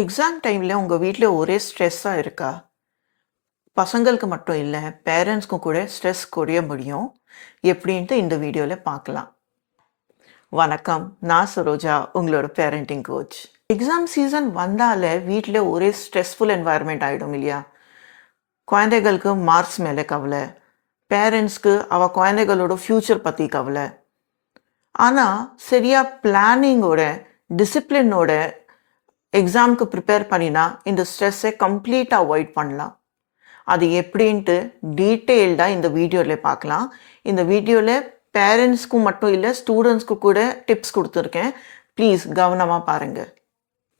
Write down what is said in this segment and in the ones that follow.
Exam டைம்ல உங்க வீட்ல ஒரே ஸ்ட்ரெஸ்ஸா இருக்கா? பசங்களுக்கு மட்டும் இல்ல, பேரண்ட்ஸ்க்கும் கூட ஸ்ட்ரெஸ் குறைய முடியும். எப்படின்ட்டு இந்த வீடியோல பார்க்கலாம். வணக்கம். நான் சரோஜா, உங்களோட பேரண்டிங் கோச். எக்ஸாம் சீசன் வந்தாலே வீட்ல ஒரே ஸ்ட்ரெஸ்ஃபுல் என்வாயர்ன்மெண்ட் ஆயிடும் இல்லையா? குழந்தைகளுக்கு மார்க்ஸ் மேல கவலை, பேரண்ட்ஸ்க்கு குழந்தைகளோட ஃபியூச்சர் பத்தி கவலை. ஆனா, சரியா பிளானிங்கோட, டிசிப்ளினோட எக்ஸாம்க்கு ப்ரிப்பேர் பண்ணினா இந்த ஸ்ட்ரெஸ்ஸை கம்ப்ளீட்டாக அவாய்ட் பண்ணலாம். அது எப்படின்ட்டு டீட்டெயில்டாக இந்த வீடியோவில் பார்க்கலாம். இந்த வீடியோவில் பேரண்ட்ஸ்க்கும் மட்டும் இல்லை, ஸ்டூடெண்ட்ஸ்க்கு கூட டிப்ஸ் கொடுத்துருக்கேன். ப்ளீஸ் கவனமாக பாருங்கள்.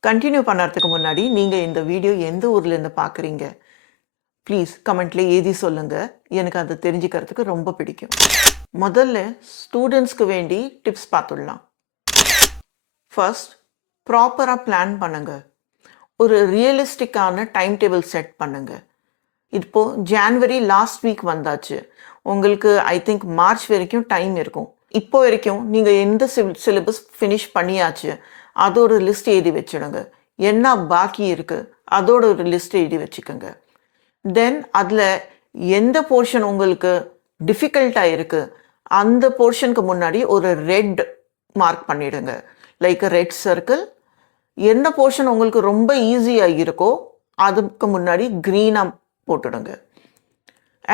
கண்டினியூ பண்ணுறதுக்கு முன்னாடி நீங்கள் இந்த வீடியோ எந்த ஊர்லேருந்து பார்க்குறீங்க ப்ளீஸ் கமெண்ட்லேயே எழுதி சொல்லுங்கள். எனக்கு அதை தெரிஞ்சுக்கிறதுக்கு ரொம்ப பிடிக்கும். முதல்ல ஸ்டூடெண்ட்ஸ்க்கு வேண்டி டிப்ஸ் பார்த்துடலாம். ஃபர்ஸ்ட், ப்ராப்பராக பிளான் பண்ணுங்கள். ஒரு ரியலிஸ்டிக்கான டைம் டேபிள் செட் பண்ணுங்கள். இப்போது ஜான்வரி லாஸ்ட் வீக் வந்தாச்சு. உங்களுக்கு ஐ திங்க் மார்ச் வரைக்கும் டைம் இருக்கும். இப்போ வரைக்கும் நீங்கள் எந்த சிலபஸ் ஃபினிஷ் பண்ணியாச்சு அதோட லிஸ்ட் எழுதி வச்சுடுங்க. என்ன பாக்கி இருக்குது அதோட ஒரு லிஸ்ட் எழுதி வச்சுக்கோங்க. தென் அதில் எந்த போர்ஷன் உங்களுக்கு டிஃபிகல்ட்டாக இருக்குது அந்த போர்ஷனுக்கு முன்னாடி ஒரு ரெட் மார்க் பண்ணிவிடுங்க. Like red circle. எந்த போர்ஷன் உங்களுக்கு ரொம்ப ஈஸியாக இருக்கோ அதுக்கு முன்னாடி க்ரீனாக போட்டுடுங்க.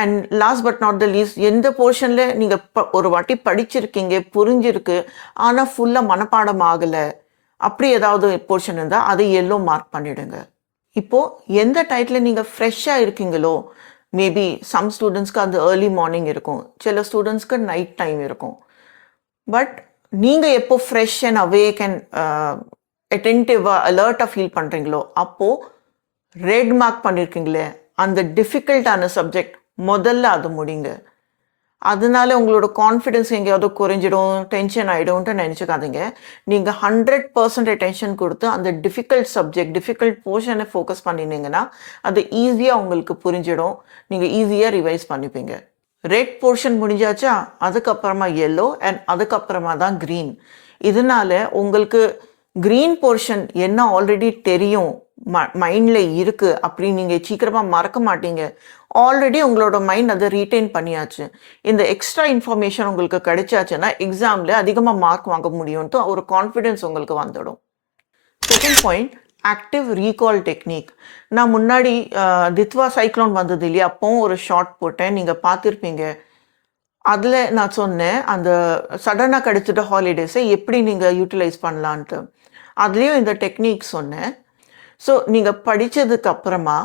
And last but not the least, எந்த போர்ஷனில் நீங்கள் ஒரு வாட்டி படிச்சிருக்கீங்க, புரிஞ்சிருக்கு, ஆனால் ஃபுல்லாக மனப்பாடம் ஆகலை, அப்படி ஏதாவது போர்ஷன் இருந்தால் அதை எல்லோ மார்க் பண்ணிவிடுங்க. இப்போது எந்த டைத்தில் நீங்கள் ஃப்ரெஷ்ஷாக இருக்கீங்களோ, மேபி சம் ஸ்டூடெண்ட்ஸ்க்கு அது ஏர்லி மார்னிங் இருக்கும், சில ஸ்டூடெண்ட்ஸ்க்கு நைட் டைம் இருக்கும். பட் நீங்கள் எப்போ ஃப்ரெஷ் அண்ட் அவேக் அண்ட் அட்டென்டிவாக அலர்ட்டாக ஃபீல் பண்ணுறீங்களோ அப்போது ரெட் மார்க் பண்ணியிருக்கீங்களே அந்த டிஃபிகல்ட்டான சப்ஜெக்ட் முதல்ல அது முடிங்க. அதனால உங்களோட கான்ஃபிடென்ஸ் எங்கேயாவது குறைஞ்சிடும், டென்ஷன் ஆகிடும்ன்ட்டு நினச்சிக்காதீங்க. நீங்கள் 100% அட்டென்ஷன் கொடுத்து அந்த டிஃபிகல்ட் சப்ஜெக்ட், டிஃபிகல்ட் போர்ஷனை ஃபோக்கஸ் பண்ணினீங்கன்னா அது ஈஸியாக உங்களுக்கு புரிஞ்சிடும். நீங்கள் ஈஸியாக ரிவைஸ் பண்ணிப்பீங்க. ரெட் போர்ஷன் முடிஞ்சாச்சா, அதுக்கப்புறமா எல்லோ அண்ட் அதுக்கப்புறமா தான் க்ரீன். இதனால உங்களுக்கு க்ரீன் போர்ஷன் என்ன ஆல்ரெடி தெரியும், மைண்டில் இருக்குது அப்படின்னு நீங்கள் சீக்கிரமாக மறக்க மாட்டீங்க. ஆல்ரெடி உங்களோட மைண்ட் அதை ரீட்டைன் பண்ணியாச்சு. இந்த எக்ஸ்ட்ரா இன்ஃபர்மேஷன் உங்களுக்கு கிடைச்சாச்சுன்னா எக்ஸாமில் அதிகமாக மார்க் வாங்க முடியும்ட்டு ஒரு கான்ஃபிடென்ஸ் உங்களுக்கு வந்துடும். Second point, active recall technique. நான் முன்னாடி தித்வா சைக்ளோன் வந்தது இல்லையா, அப்போவும் ஒரு ஷார்ட் போட்டேன், நீங்கள் பார்த்துருப்பீங்க. அதில் நான் சொன்னேன் அந்த சடனாக கிடைச்சிட்ட ஹாலிடேஸை எப்படி நீங்கள் யூட்டிலைஸ் பண்ணலான்ட்டு. அதுலேயும் இந்த டெக்னிக் சொன்னேன். ஸோ நீங்கள் படித்ததுக்கு அப்புறமா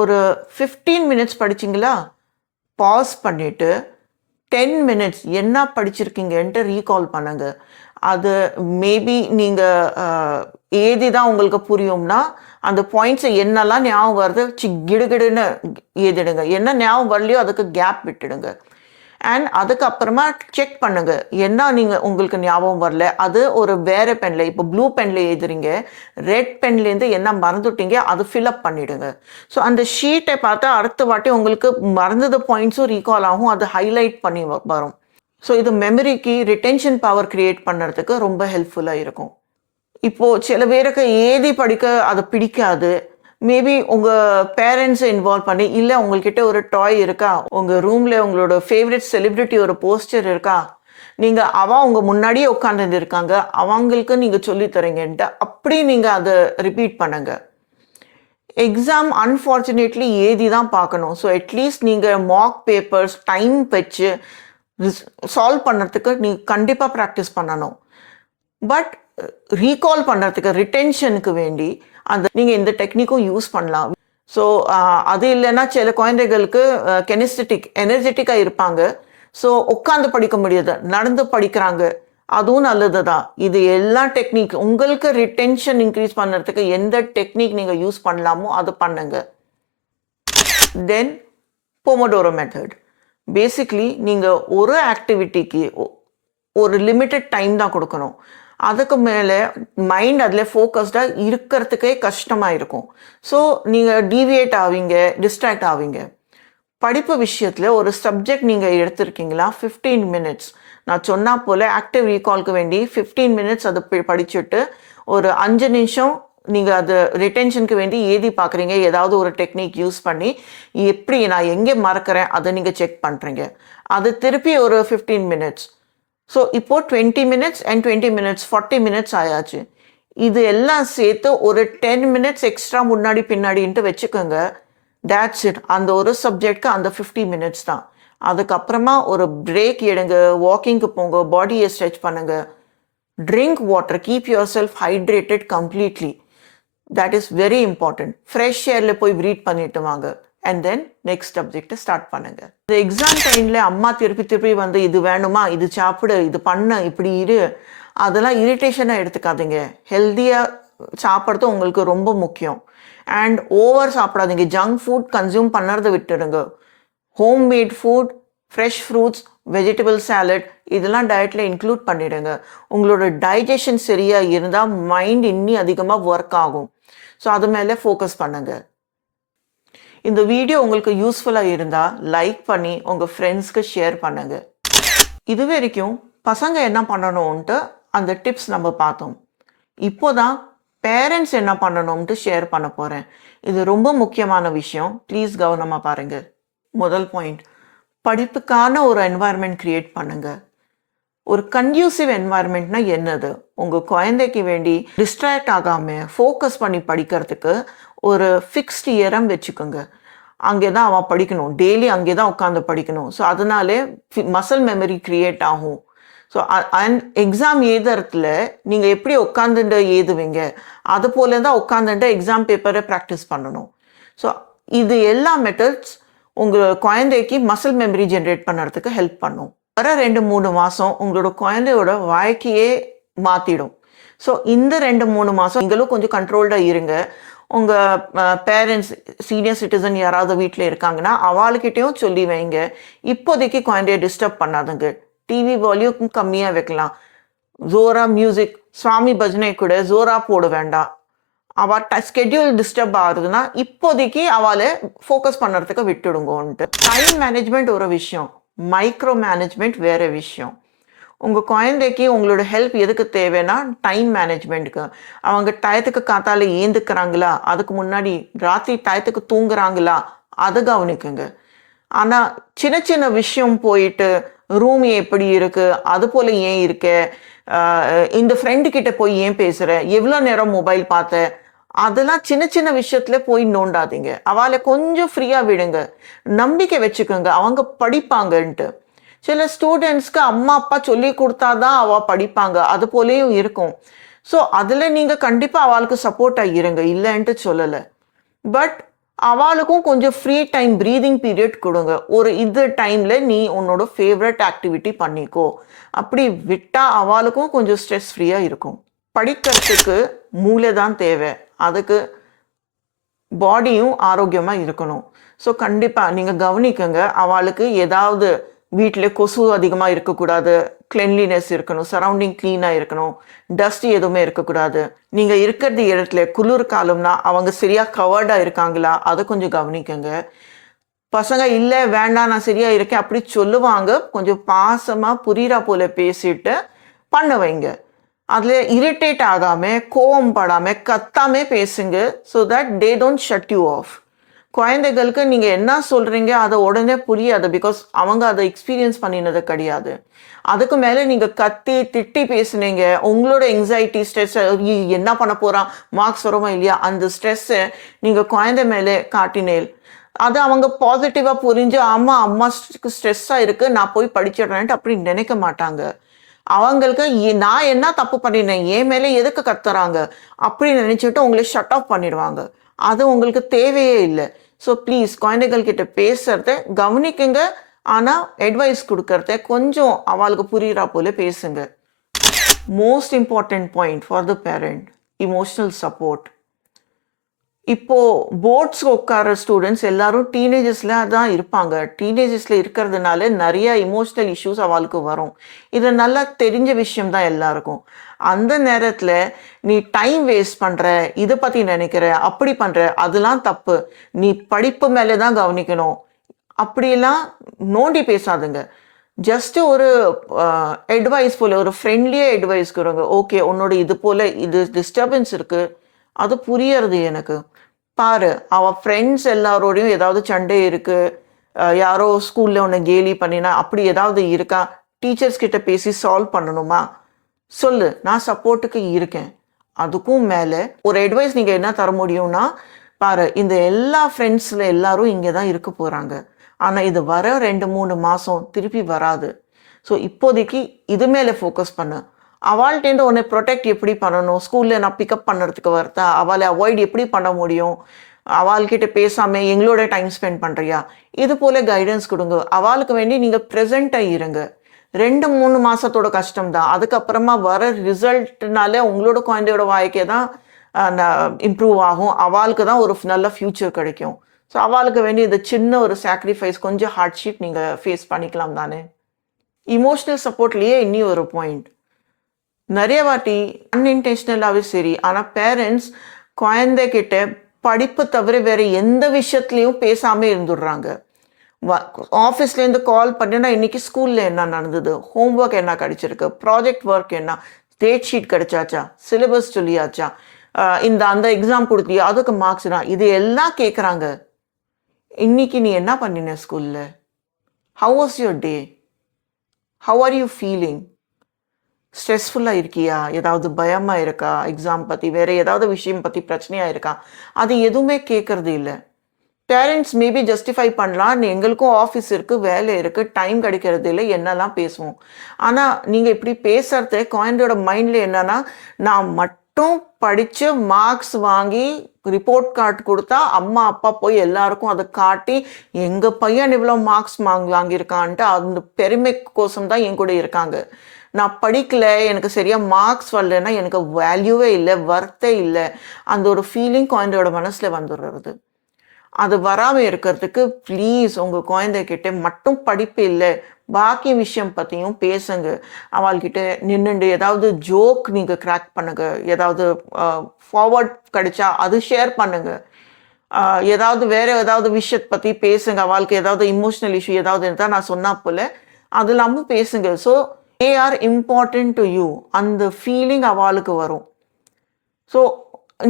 ஒரு 15 மினிட்ஸ் படிச்சிங்களா, பாஸ் பண்ணிவிட்டு 10 மினிட்ஸ் என்ன படிச்சிருக்கீங்கன்ட்டு ரீகால் பண்ணுங்க. அது மேபி நீங்கள் ஏதி தான் உங்களுக்கு புரியும்னா அந்த பாயிண்ட்ஸை என்னெல்லாம் ஞாபகம் வருது கிடுகிடுன்னு ஏதிடுங்க. என்ன ஞாபகம் வரலையோ அதுக்கு கேப் விட்டுடுங்க. அண்ட் அதுக்கப்புறமா செக் பண்ணுங்க, என்ன நீங்கள் உங்களுக்கு ஞாபகம் வரல அது ஒரு வேறு பெனில், இப்போ ப்ளூ பெனில் எழுதுறீங்க, ரெட் பென்லேருந்து என்ன மறந்துட்டீங்க அது ஃபில்அப் பண்ணிவிடுங்க. ஸோ அந்த ஷீட்டை பார்த்தா அடுத்த வாட்டி உங்களுக்கு மறந்தது பாயிண்ட்ஸும் ரீகால் ஆகும், அது ஹைலைட் பண்ணி வரும். ஸோ இது மெமரிக்கு ரிட்டென்ஷன் பவர் க்ரியேட் பண்ணுறதுக்கு ரொம்ப ஹெல்ப்ஃபுல்லாக இருக்கும். இப்போது சில பேருக்கு ஏதி படிக்க அது பிடிக்காது. மேபி உங்கள் பேரண்ட்ஸை இன்வால்வ் பண்ணி, இல்லை உங்கள்கிட்ட ஒரு டாய் இருக்கா, உங்கள் ரூமில் உங்களோட ஃபேவரட் செலிப்ரிட்டி ஒரு போஸ்டர் இருக்கா, நீங்கள் உங்கள் முன்னாடியே உட்காந்துட்டு இருக்காங்க, அவங்களுக்கு நீங்கள் சொல்லித்தரீங்கன்ட்டு அப்படி நீங்கள் அதை ரிப்பீட் பண்ணுங்க. எக்ஸாம் அன்ஃபார்ச்சுனேட்லி ஏதி தான் பார்க்கணும். ஸோ அட்லீஸ்ட் நீங்கள் மார்க் பேப்பர்ஸ் டைம் வச்சு சால்வ் பண்ணுறதுக்கு நீங்கள் கண்டிப்பாக ப்ராக்டிஸ் பண்ணணும். பட் ரீகால் பண்ணுறதுக்கு ரிட்டென்ஷனுக்கு வேண்டி நீங்கள் இந்த டெக்னிக்கும் யூஸ் பண்ணலாம். ஸோ அது இல்லைன்னா சில குழந்தைகளுக்கு எனர்ஜெட்டிக்காக இருப்பாங்க, ஸோ உட்காந்து படிக்க முடியாது, நடந்து படிக்கிறாங்க, அதுவும் நல்லது தான். இது எல்லா டெக்னிக் உங்களுக்கு ரிட்டென்ஷன் இன்க்ரீஸ் பண்ணுறதுக்கு எந்த டெக்னிக் நீங்கள் யூஸ் பண்ணலாமோ அது பண்ணுங்க. தென் பொமோடோரோ மெத்தட். பேசிக்லி நீங்கள் ஒரு ஆக்டிவிட்டிக்கு ஒரு லிமிட்டட் டைம் தான் கொடுக்கணும். அதுக்கு மேலே மைண்ட் அதில் ஃபோக்கஸ்டாக இருக்கிறதுக்கே கஷ்டமாக இருக்கும். ஸோ நீங்கள் டீவியேட் ஆவீங்க, டிஸ்ட்ராக்ட் ஆவீங்க. படிப்பு விஷயத்தில் ஒரு சப்ஜெக்ட் நீங்கள் எடுத்திருக்கீங்களா, 15 மினிட்ஸ் நான் சொன்னால் போல் ஆக்டிவ் ரீகால்க்கு வேண்டி 15 மினிட்ஸ் அதை படிச்சுட்டு ஒரு 5 நிமிஷம் நீங்கள் அது ரிட்டென்ஷனுக்கு வேண்டி ஏதி பார்க்குறீங்க, ஏதாவது ஒரு டெக்னிக் யூஸ் பண்ணி எப்படி நான் எங்கே மறக்கிறேன் அதை நீங்கள் செக் பண்ணுறீங்க. அது திருப்பி ஒரு 15 மினிட்ஸ். ஸோ இப்போது 20 மினிட்ஸ் அண்ட் 20 மினிட்ஸ் 40 மினிட்ஸ் ஆயாச்சு. இது எல்லாம் சேர்த்து ஒரு 10 மினிட்ஸ் எக்ஸ்ட்ரா முன்னாடி பின்னாடின்ட்டு வச்சுக்கோங்க. That's it. அந்த ஒரு சப்ஜெக்ட்க்கு அந்த 50 மினிட்ஸ் தான். அதுக்கப்புறமா ஒரு பிரேக் எடுங்க, வாக்கிங்க்கு போங்க, பாடியை ஸ்ட்ரெச் பண்ணுங்க, drink water, keep yourself hydrated completely. That is very important. Fresh ஏரில் போய் ப்ரீத் பண்ணிட்டு வாங்க. அண்ட் தென் நெக்ஸ்ட் சப்ஜெக்டை ஸ்டார்ட் பண்ணுங்க. இந்த எக்ஸாம் டைமில் அம்மா திருப்பி திருப்பி வந்து இது வேணுமா, இது சாப்பிடு, இது பண்ண, இப்படி இரு, அதெல்லாம் இரிட்டேஷனாக எடுத்துக்காதீங்க. ஹெல்த்தியாக சாப்பிட்றது உங்களுக்கு ரொம்ப முக்கியம். அண்ட் ஓவர் சாப்பிடாதீங்க. ஜங்க் ஃபுட் கன்சியூம் பண்ணுறதை விட்டுடுங்க. Homemade food, fresh fruits, vegetable salad இதெல்லாம் டயட்டில் இன்க்ளூட் பண்ணிடுங்க. உங்களோட டைஜஷன் சரியாக இருந்தால் மைண்ட் இன்னும் அதிகமாக ஒர்க் ஆகும். ஸோ அது மேலே ஃபோக்கஸ் பண்ணுங்க. இந்த வீடியோ உங்களுக்கு யூஸ்ஃபுல்லாக இருந்தால் லைக் பண்ணி உங்கள் ஃப்ரெண்ட்ஸ்க்கு ஷேர் பண்ணுங்க. இது வரைக்கும் பசங்க என்ன பண்ணணும்ன்ட்டு அந்த டிப்ஸ் நம்ம பார்த்தோம். இப்போதான் பேரண்ட்ஸ் என்ன பண்ணணும்ட்டு ஷேர் பண்ண போகிறேன். இது ரொம்ப முக்கியமான விஷயம். ப்ளீஸ் கவனமாக பாருங்கள். முதல் பாயிண்ட், படிப்புக்கான ஒரு என்வாயர்மெண்ட் க்ரியேட் பண்ணுங்க. ஒரு கன்டியூசிவ் என்வாயர்மெண்ட்னா என்னது? உங்கள் குழந்தைக்கு வேண்டி டிஸ்ட்ராக்ட் ஆகாமல் ஃபோக்கஸ் பண்ணி படிக்கிறதுக்கு ஒரு ஃபிக்ஸ்டு இடம் வச்சுக்கோங்க. அங்கே தான் அவன் படிக்கணும், டெய்லி அங்கே தான் உட்காந்து படிக்கணும். ஸோ அதனாலே மசில் மெமரி க்ரியேட் ஆகும். ஸோ அண்ட் எக்ஸாம் எழுதுறதுல நீங்கள் எப்படி உட்காந்துட்டு எழுதுவீங்க, அது போல தான் உட்காந்துட்டு எக்ஸாம் பேப்பரை ப்ராக்டிஸ் பண்ணணும். ஸோ இது எல்லா மெத்தட்ஸ் உங்கள் குழந்தைக்கு மசில் மெமரி ஜென்ரேட் பண்ணுறதுக்கு ஹெல்ப் பண்ணும். வர 2-3 மாதம் உங்களோட குழந்தையோட வாழ்க்கையே மாற்றிடும். ஸோ இந்த 2-3 மாதம் நீங்களும் கொஞ்சம் கண்ட்ரோல்டாக இருங்க. உங்கள் பேரண்ட்ஸ், சீனியர் சிட்டிசன் யாராவது வீட்டில் இருக்காங்கன்னா அவளுக்கிட்டையும் சொல்லி வைங்க, இப்போதைக்கு குழந்தைய டிஸ்டர்ப் பண்ணாதுங்க. டிவி வால்யூம் கம்மியாக வைக்கலாம். ஜோரா மியூசிக், சுவாமி பஜனை கூட ஜோரா போட வேண்டாம். அவள் ஸ்கெட்யூல் டிஸ்டர்ப் ஆகுதுன்னா இப்போதைக்கு அவளை ஃபோக்கஸ் பண்ணுறதுக்கு விட்டுடுங்கன்ட்டு. டைம் மேனேஜ்மெண்ட் ஒரு விஷயம், மைக்ரோ மேனேஜ்மெண்ட் வேறு விஷயம். உங்கள் குழந்தைக்கு உங்களோட ஹெல்ப் எதுக்கு தேவைன்னா டைம் மேனேஜ்மெண்ட்டுக்கு. அவங்க டயத்துக்கு காத்தால ஏந்துக்கிறாங்களா, அதுக்கு முன்னாடி ராத்திரி டயத்துக்கு தூங்குறாங்களா, அதை கவனிக்குங்க. ஆனால் சின்ன சின்ன விஷயம் போயிட்டு ரூம் எப்படி இருக்குது, அது போல் ஏன் இருக்க, இந்த ஃப்ரெண்டுக்கிட்ட போய் ஏன் பேசுகிற, எவ்வளோ நேரம் மொபைல் பார்த்த, அதெல்லாம் சின்ன சின்ன விஷயத்தில் போய் நோண்டாதீங்க. அவளை கொஞ்சம் ஃப்ரீயாக விடுங்க. நம்பிக்கை வச்சுக்கோங்க அவங்க படிப்பாங்கன்ட்டு. சில ஸ்டூடெண்ட்ஸ்க்கு அம்மா அப்பா சொல்லி கொடுத்தாதான் அவள் படிப்பாங்க, அது போலேயும் இருக்கும். ஸோ அதில் நீங்கள் கண்டிப்பாக அவளுக்கு சப்போர்ட்டாக இருங்க, இல்லைன்ட்டு சொல்லலை. பட் அவளுக்கும் கொஞ்சம் ஃப்ரீ டைம், ப்ரீதிங் பீரியட் கொடுங்க. ஒரு இது டைமில் நீ உன்னோட ஃபேவரட் ஆக்டிவிட்டி பண்ணிக்கோ. அப்படி விட்டால் அவளுக்கும் கொஞ்சம் ஸ்ட்ரெஸ் ஃப்ரீயாக இருக்கும். படிக்கிறதுக்கு மூளை தான் தேவை, அதுக்கு பாடியும் ஆரோக்கியமாக இருக்கணும். ஸோ கண்டிப்பாக நீங்கள் கவனிக்கங்க. அவளுக்கு ஏதாவது வீட்டில் கொசு அதிகமாக இருக்கக்கூடாது, கிளென்லினஸ் இருக்கணும், சரௌண்டிங் க்ளீனாக இருக்கணும், டஸ்ட் எதுவுமே இருக்கக்கூடாது. நீங்கள் இருக்கிறது இடத்துல குளிர் காலம்னா அவங்க சரியாக கவர்டாக இருக்காங்களா, அதை கொஞ்சம் கவனிக்கங்க. பசங்க இல்லை வேண்டாம் நான் சரியாக இருக்கேன் அப்படி சொல்லுவாங்க, கொஞ்சம் பாசமாக புரியுறா போல பேசிட்டு பண்ண வைங்க. அதில் இரிட்டேட் ஆகாமல், கோவம் படாமல், கத்தாமல் பேசுங்க. So that they don't shut you off. குழந்தைகளுக்கு நீங்கள் என்ன சொல்கிறீங்க அதை உடனே புரியாது, பிகாஸ் அவங்க அதை எக்ஸ்பீரியன்ஸ் பண்ணினது கிடையாது. அதுக்கு மேலே நீங்கள் கத்தி திட்டி பேசுனீங்க, உங்களோட எங்ஸைட்டி, ஸ்ட்ரெஸ், என்ன பண்ண போகிறான், மார்க்ஸ் வருமா இல்லையா, அந்த ஸ்ட்ரெஸ்ஸை நீங்கள் குழந்தை மேலே காட்டினேன். அது அவங்க பாசிட்டிவாக புரிஞ்சு ஆமாம் அம்மாக்கு ஸ்ட்ரெஸ்ஸாக இருக்குது நான் போய் படிச்சிடுறேன்ட்டு அப்படி நினைக்க மாட்டாங்க. அவங்களுக்கு நான் என்ன தப்பு பண்ணினேன், என் மேலே எதுக்கு கத்துறாங்க அப்படி நினச்சிட்டு உங்களை ஷட் ஆஃப் பண்ணிடுவாங்க. அது உங்களுக்கு தேவையே இல்லை. ஸோ ப்ளீஸ் குழந்தைகள் கிட்ட பேசுறத கவனிக்குங்க. ஆனால் அட்வைஸ் கொடுக்கறத கொஞ்சம் அவளுக்கு புரியுறா போல பேசுங்க. Most important point for the parent, emotional support. இப்போது போர்ட்ஸ் உட்கார ஸ்டூடெண்ட்ஸ் எல்லாரும் டீனேஜர்ஸில் தான் இருப்பாங்க. டீனேஜர்ஸில் இருக்கிறதுனால நிறைய இமோஷ்னல் இஷ்யூஸ் அவளுக்கு வரும். இது நல்லா தெரிஞ்ச விஷயம் தான் எல்லாருக்கும். அந்த நேரத்தில் நீ டைம் வேஸ்ட் பண்ணுற, இதை பற்றி நினைக்கிற, அப்படி பண்ணுற, அதெல்லாம் தப்பு. நீ படிப்பு மேலே தான் கவனிக்கணும். அப்படிலாம் நோண்டி பேசாதுங்க. ஜஸ்ட்டு ஒரு அட்வைஸ் போல், ஒரு ஃப்ரெண்ட்லியாக அட்வைஸ் கொடுங்க. ஓகே உன்னோட இது போல் இது டிஸ்டர்பன்ஸ் இருக்குது, அது புரியறது எனக்கு. பாரு, அவ ஃப்ரெண்ட்ஸ் எல்லாரோடையும் ஏதாவது சண்டை இருக்கு. யாரோ ஸ்கூல்ல உன்னை கேலி பண்ணினா, அப்படி ஏதாவது இருக்கா? டீச்சர்ஸ் கிட்ட பேசி சால்வ் பண்ணணுமா? சொல்லு. நான் சப்போர்ட்டுக்கு இருக்கேன். அதுக்கும் மேல ஒரு அட்வைஸ் நீங்க என்ன தர முடியும்னா, பாரு இந்த எல்லா ஃப்ரெண்ட்ஸ்ல எல்லாரும் இங்க தான் இருக்க போறாங்க. ஆனா இது வர 2, 3 மாசம் திருப்பி வராது. ஸோ இப்போதைக்கு இது மேல ஃபோக்கஸ் பண்ணு. அவாள்ட்டேருந்து உன்னை ப்ரொடெக்ட் எப்படி பண்ணணும்? ஸ்கூல்ல நான் பிக்கப் பண்ணுறதுக்கு வரட்டா? அவளை அவாய்ட் எப்படி பண்ண முடியும்? அவாள்கிட்ட பேசாம எங்களோட டைம் ஸ்பெண்ட் பண்றியா? இது போல கைடன்ஸ் குடுங்க. அவாளுக்கு வேண்டி நீங்க பிரசன்ட்டா இருங்க. 2, 3 மாசத்தோட கஷ்டம் தான். அதுக்கப்புறமா வர ரிசல்ட்னால உங்களோட குழந்தையோட வாழ்க்கை தான் இம்ப்ரூவ் ஆகும். அவாளுக்கு தான் ஒரு நல்ல ஃபியூச்சர் கிடைக்கும். ஸோ அவாளுக்கு வேண்டி இந்த சின்ன ஒரு சாக்ரிஃபைஸ், கொஞ்சம் ஹார்ட்ஷிப் நீங்க ஃபேஸ் பண்ணிக்கலாம் தானே. இமோஷனல் சப்போர்ட்லயே இன்னி ஒரு பாயிண்ட். நிறைய வாட்டி அன்இன்டென்ஷனலாவே சரி, ஆனா பேரண்ட்ஸ் குழந்தைகிட்ட படிப்பு தவிர வேற எந்த விஷயத்துலயும் பேசாம இருந்துடுறாங்க. ஆஃபீஸ்லேருந்து கால் பண்ணினா இன்னைக்கு ஸ்கூலில் என்ன நடந்தது, ஹோம்ஒர்க் என்ன கிடைச்சிருக்கு, ப்ராஜெக்ட் ஒர்க் என்ன, டேட் ஷீட் கிடைச்சாச்சா, சிலபஸ் சொல்லியாச்சா, அந்த எக்ஸாம் கொடுத்தியா, அதுக்கு மார்க்ஸ்னா, இது எல்லாம் கேட்குறாங்க. இன்னைக்கு நீ என்ன பண்ணின ஸ்கூலில்? How was your day? How are you feeling? ஸ்ட்ரெஸ்ஃபுல்லாக இருக்கியா? ஏதாவது பயமாக இருக்கா? எக்ஸாம் பற்றி வேற ஏதாவது விஷயம் பற்றி பிரச்சனையாக இருக்கா? அது எதுவுமே கேட்கறது இல்லை. பேரண்ட்ஸ் மேபி ஜஸ்டிஃபை பண்ணலாம், எங்களுக்கும் ஆஃபீஸ் இருக்குது, வேலை இருக்குது, டைம் கிடைக்கிறது இல்லை, என்னெல்லாம் பேசுவோம். ஆனால் நீங்கள் இப்படி பேசுறது குழந்தையோட மைண்டில் என்னன்னா, நான் மட்டும் படித்து மார்க்ஸ் வாங்கி ரிப்போர்ட் கார்டு கொடுத்தா அம்மா அப்பா போய் எல்லாருக்கும் அதை காட்டி எங்கள் பையன் இவ்வளோ மார்க்ஸ் வாங்கியிருக்கான்ட்டு அந்த பெருமைக்கோசம் தான் என் கூட இருக்காங்க. நான் படிக்கல, எனக்கு சரியாக மார்க்ஸ் வரலன்னா எனக்கு வேல்யூவே இல்லை, வர்த்தே இல்லை, அந்த ஒரு ஃபீலிங் குழந்தையோட மனசில் வந்துடுறது. அது வராமல் இருக்கிறதுக்கு ப்ளீஸ் உங்கள் குழந்தைகிட்ட மட்டும் படிப்பு இல்லை, பாக்கி விஷயம் பற்றியும் பேசுங்க. அவள்கிட்ட நின்றுண்டு ஏதாவது ஜோக் நீங்கள் கிராக் பண்ணுங்க, ஏதாவது ஃபார்வர்ட் கிடைச்சா அது ஷேர் பண்ணுங்க, ஏதாவது வேற ஏதாவது விஷயத்தை பற்றி பேசுங்க. அவளுக்கு ஏதாவது இமோஷனல் இஷ்யூ ஏதாவது இருந்தால் நான் சொன்னா போல அது இல்லாமல் பேசுங்க. So they are important to you, அந்த ஃபீலிங் அவளுக்கு வரும். ஸோ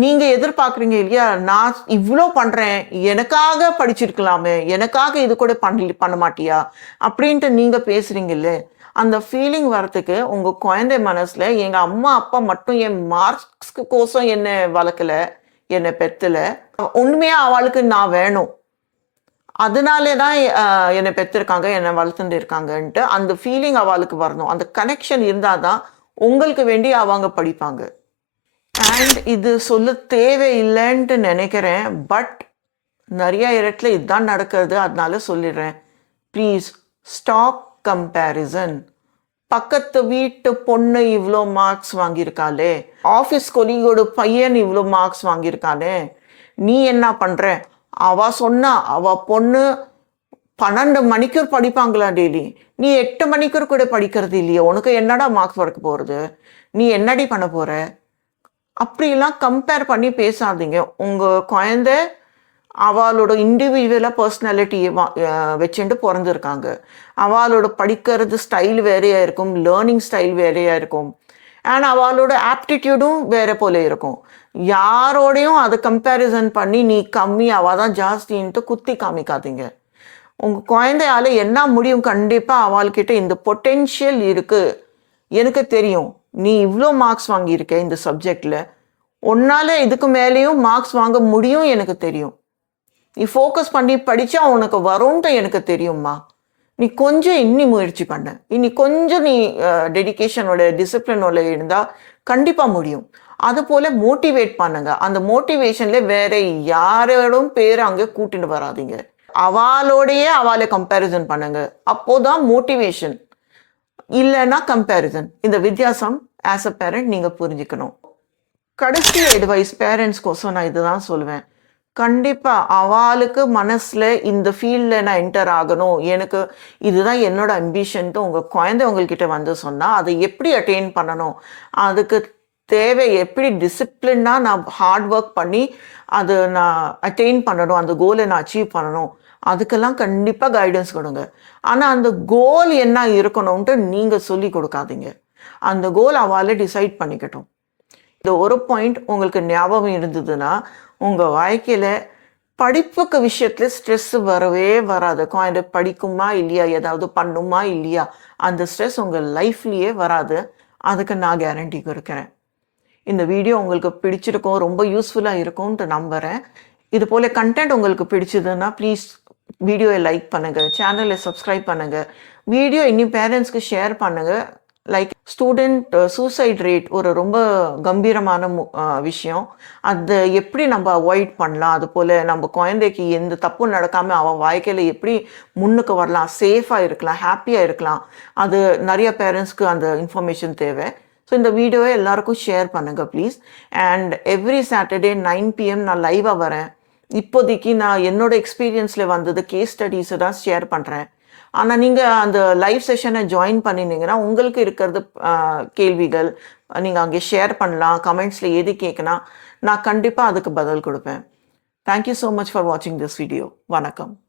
நீங்க எதிர்பார்க்குறீங்க இல்லையா, நான் இவ்வளோ பண்றேன், எனக்காக படிச்சிருக்கலாமே, எனக்காக இது கூட பண்ண மாட்டியா அப்படின்ட்டு நீங்க பேசுறீங்கல்ல, அந்த ஃபீலிங் வரத்துக்கு உங்க குழந்தை மனசுல எங்க அம்மா அப்பா மட்டும் என் மார்க்ஸ்க்கு கோசம் என்னை வளர்க்கல, என்னை பெத்தல, உண்மையா அவளுக்கு நான் வேணும், அதனாலே தான் என்னை பெற்றிருக்காங்க, என்னை வளர்த்துட்டு இருக்காங்கன்ட்டு அந்த ஃபீலிங் அவளுக்கு வரணும். அந்த கனெக்ஷன் இருந்தாதான் உங்களுக்கு வேண்டி அவங்க படிப்பாங்க. அண்ட் இது சொல்ல தேவையில்லைன்ட்டு நினைக்கிறேன், பட் நிறைய இடத்துல இதுதான் நடக்கிறது, அதனால சொல்லிடுறேன். Please stop comparison. பக்கத்து வீட்டு பொண்ணு இவ்வளோ மார்க்ஸ் வாங்கியிருக்காளே, ஆஃபீஸ் கொலீகோட பையன் இவ்வளோ மார்க்ஸ் வாங்கியிருக்கானே, நீ என்ன பண்ணுற? அவ சொன்னா அவ பொண்ணு 12 மணிக்கூர் படிப்பாங்களா டெய்லி, நீ 8 மணிக்கூர் கூட படிக்கிறது இல்லையே, உனக்கு என்னடா மார்க்ஸ் வரக்க போகிறது, நீ என்னடி பண்ண போகிற? அப்படிலாம் கம்பேர் பண்ணி பேசாதீங்க. உங்கள் குழந்தை அவளோட இண்டிவிஜுவலாக பர்சனாலிட்டியை வச்சுட்டு பிறந்திருக்காங்க. அவளோட படிக்கிறது ஸ்டைல் வேறையாக இருக்கும், லேர்னிங் ஸ்டைல் வேறையாக இருக்கும், அண்ட் அவளோட ஆப்டிடியூடும் வேற போல இருக்கும். யாரோடையும் அதை கம்பேரிசன் பண்ணி நீ கம்மி அவள் தான் ஜாஸ்தின்ட்டு குத்தி காமிக்காதீங்க. உங்கள் குழந்தையால் என்ன முடியும், கண்டிப்பாக அவள்கிட்ட இந்த பொட்டென்ஷியல் இருக்குது, எனக்கு தெரியும், நீ இவ்வளோ மார்க்ஸ் வாங்கியிருக்க இந்த சப்ஜெக்டில், உன்னால் இதுக்கு மேலேயும் மார்க்ஸ் வாங்க முடியும் எனக்கு தெரியும், நீ ஃபோக்கஸ் பண்ணி படித்தா உனக்கு வரும்ன்ட்டு எனக்கு தெரியும்மா, நீ கொஞ்சம் இன்னி முயற்சி பண்ண, இனி கொஞ்சம் நீ டெடிக்கேஷனோட டிசிப்ளினோட இருந்தால் கண்டிப்பாக முடியும். அதுபோல் மோட்டிவேட் பண்ணுங்க. அந்த மோட்டிவேஷனில் வேற யாரோடும் பேர் அங்கே கூட்டிட்டு வராதிங்க, அவளோடையே அவளை கம்பேரிசன் பண்ணுங்க, அப்போதான் மோட்டிவேஷன், இல்லைன்னா கம்பேரிசன். இந்த வித்தியாசம் ஆஸ் அ பேரண்ட் நீங்கள் புரிஞ்சுக்கணும். கடைசி அட்வைஸ் பேரண்ட்ஸ்கோசம் நான் இதுதான் சொல்லுவேன். கண்டிப்பாக அவளுக்கு மனசில் இந்த ஃபீல்டில் நான் என்டர் ஆகணும், எனக்கு இதுதான் என்னோட அம்பிஷன்ட்டு உங்கள் குழந்தை உங்கள்கிட்ட வந்து சொன்னால் அதை எப்படி அட்டெயின் பண்ணணும், அதுக்கு தேவை எப்படி டிசிப்ளினாக நான் ஹார்ட் ஒர்க் பண்ணி அதை நான் அட்டெயின் பண்ணணும், அந்த கோலை நான் அச்சீவ் பண்ணணும், அதுக்கெல்லாம் கண்டிப்பாக கைடன்ஸ் கொடுங்க. ஆனால் அந்த கோல் என்ன இருக்கணும்ன்ட்டு நீங்கள் சொல்லி கொடுக்காதீங்க. அந்த கோல் அவளை டிசைட் பண்ணிக்கட்டும். இந்த ஒரு பாயிண்ட் உங்களுக்கு ஞாபகம் இருந்ததுன்னா, உங்க வாழ்க்கையில படிப்புக்கு விஷயத்துல ஸ்ட்ரெஸ் வரவே வராது. குழந்தை படிக்குமா இல்லையா? ஏதாவது பண்ணுமா இல்லையா? அந்த ஸ்ட்ரெஸ் உங்க லைஃப்லயே வராது. அதுக்கு நான் கேரண்டி குடுக்குறேன். இந்த வீடியோ உங்களுக்கு பிடிச்சிருக்கும், ரொம்ப யூஸ்ஃபுல்லா இருக்கும்ன்ட்டு நம்புறேன். இது போல கன்டென்ட் உங்களுக்கு பிடிச்சதுன்னா, ப்ளீஸ் வீடியோவை லைக் பண்ணுங்க, சேனலை சப்ஸ்கிரைப் பண்ணுங்க. வீடியோ இன்னும் பேரண்ட்ஸ்க்கு ஷேர் பண்ணுங்க. லைக் ஸ்டூடெண்ட் சூசைட் ரேட் ஒரு ரொம்ப கம்பீரமான விஷயம். அதை எப்படி நம்ம அவாய்ட் பண்ணலாம்? அது போல நம்ம குழந்தைக்கு எந்த தப்பும் நடக்காம அவன் வாழ்க்கையில எப்படி முன்னுக்கு வரலாம், சேஃபா இருக்கலாம், ஹாப்பியா இருக்கலாம். அது நிறைய பேரண்ட்ஸ்க்கு அந்த இன்ஃபர்மேஷன் தேவை. ஸோ இந்த வீடியோவை எல்லாருக்கும் ஷேர் பண்ணுங்க please. And every Saturday 9 PM நான் லைவாக வரேன். இப்போதைக்கு நான் என்னோட எக்ஸ்பீரியன்ஸ்ல வந்தது கேஸ் ஸ்டடீஸை தான் ஷேர் பண்ணுறேன். ஆனால் நீங்கள் அந்த லைவ் செஷனை ஜாயின் பண்ணினீங்கன்னா உங்களுக்கு இருக்கிறது கேள்விகள் நீங்கள் அங்கே ஷேர் பண்ணலாம். கமெண்ட்ஸில் எது கேட்கணும், நான் கண்டிப்பாக அதுக்கு பதில் கொடுப்பேன். தேங்க்யூ ஸோ மச் ஃபார் வாட்சிங் திஸ் வீடியோ. வணக்கம்.